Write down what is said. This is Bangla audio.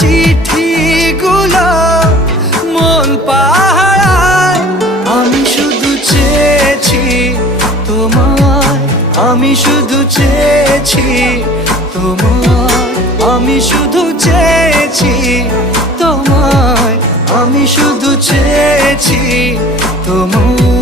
চিঠিগুলো মন পাহারায়। আমি শুধু চেয়েছি তোমায়, আমি শুধু চেয়েছি তোমায়, আমি শুধু চেয়েছি তোমায়, আমি শুধু চেয়েছি তোমায়।